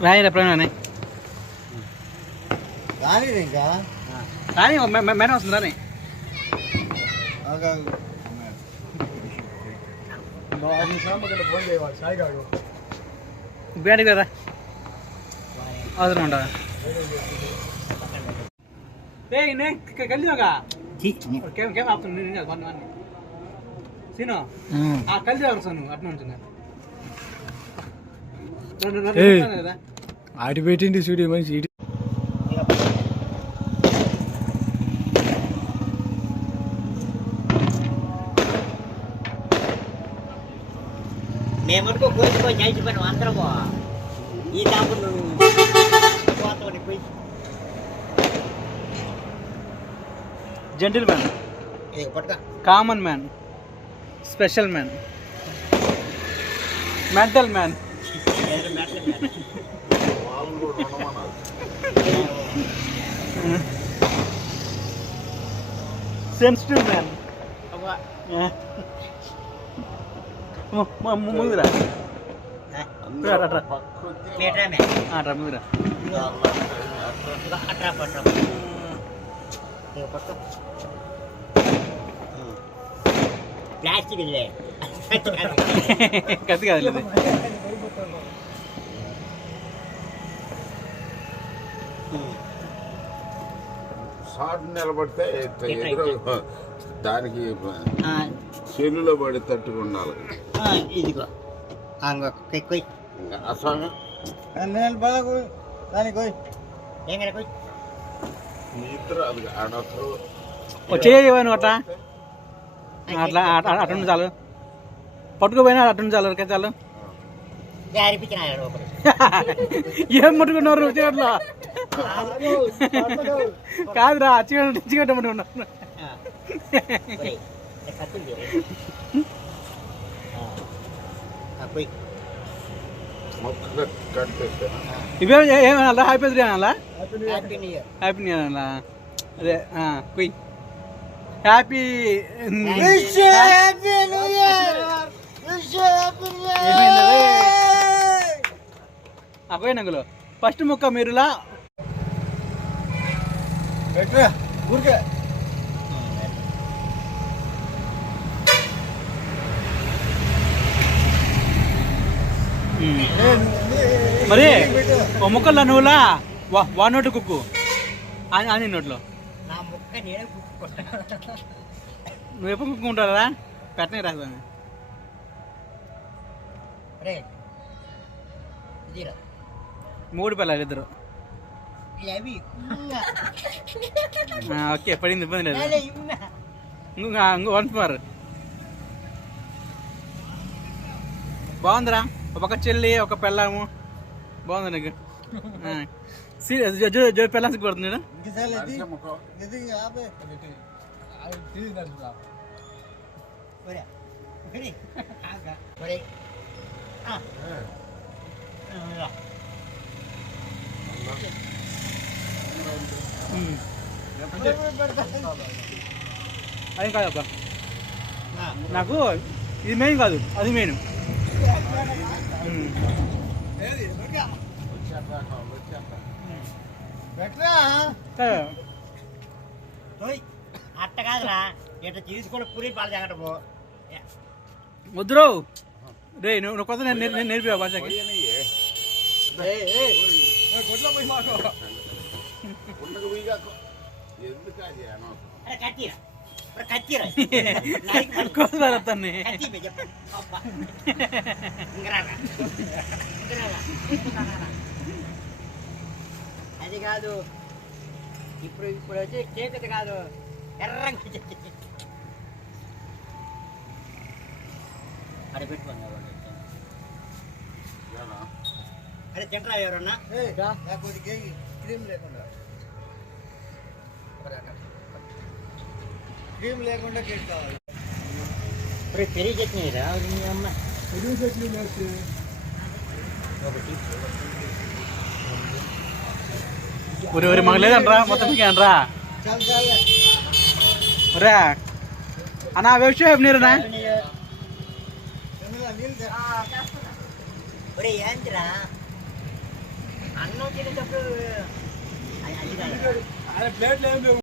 రాయి ఎప్పుడైనా కానీ ఇంకా? రాని మేనే వస్తుంది రాని. బిర్యానీ కదా అవసరం ఉండదా? వన్ వన్ సీను ఆ. కలిసి వస్తాను నువ్వు అట్లా ఉంటుంది ఆడి పెట్టింది చూడు మనిషి ఇటు మేమనుకో కోసుకో చేసిపోయినాం అందరము ఈ నువ్వు పోయి. Gentleman common man special man mental man. Sensitive man అవ్వ. ముందురా ఆ? రా మీటరేమే. రా ముందురా ఇదిగో అట్రా పట్రా ఇదిగో పట్టుకో ప్లాస్టిక్ ఇదిలే కత్తి కాదు షార్ట్ నిలబడితే ఎదురు దానికి ఆ, చెల్లులో పడి తట్టుకు ఉండాలి. ఆ, ఇదిగో. అంగో కొయ్ అసలు నేను బాగా దానికి పోయి. ఏం కదా కొయ్ మీ ఇద్దరు అది ఆడతారు వచ్చేయను అట్లా? అట్లా అట్లా అటు చాలు. పట్టుకోపోయినా అటు చాలు ఎవరికైతే చాలు? ఏం పట్టుకున్నారు అట్లా? కాదురా చికెన్ చికెన్ ఇవే ఏమన్నా హ్యాపీ అనాలా? Happy new year happy new year అనాలా? అదే కుయ్. హ్యాపీ అపోయినంగులో ఫస్ట్ ముక్క మీరులా? ఊరికే మరి ఓ ముక్కల్లో నువ్వులా? వా నోటు కుక్కు. అని నోట్లో. నా ముక్క నేనే కుట్టుకుంటా నువ్వు ఎప్పుడు కుక్కుంటారా పెట్టనే రాదు మూడు పిల్లలు ఇద్దరు. అవి ఆ, ఓకే పడింది ఇబ్బంది లేదు అదే ఇన్నా ఇంకొక ఇంకో వన్స్ మోర్ బాగుందిరా ఒక పక్క చెల్లి ఒక పెళ్ళాము బాగుంది నీకు సీరియస్ జో జో పెళ్ళాం సిగ్గు పడుతుంది ఈడ. ఇంకసారి ఇది ఇది ఆపే తీసి నడుచుదా ఒరే అది కాదు అబ్బా. నాకు ఇది మెయిన్ కాదు అది మెయిన్ అట్ట కాదురా. ఇట్లా తీసుకొని పూరి పాలు తాగట పో. వద్దురో రే నువ్వు కొత్త నేను నేర్పివా భాషకి కొట్లో పోయి మాట కోసారి ఇంగరారా. అది కాదు. ఇప్పుడు ఇప్పుడు వచ్చి కేక్ అది కాదు ఎర్రంగా. అక్కడ పెట్టుకోండి? అరే తింటరా ఎవరన్నా? నాకు కొద్దిగా క్రీమ్ లేకుండా. క్రీమ్ లేకుండా కేక్ కావాలి. ఇప్పుడు పెరిగి చట్నీ రా మీ అమ్మ. ఉదయం చట్నీ వేస్తే ఒకటి ఊరి ఊరి మాకు లేదంట్రా మొత్తం మీకేనరా చాలా చాలా. ఒరే అన్నా వ్యవసాయం నీరునా? చంద్ర నీళ్ళు తే- ఒరే ఏంటిరా? వచ్చేటప్పుడు అది అది కాదు.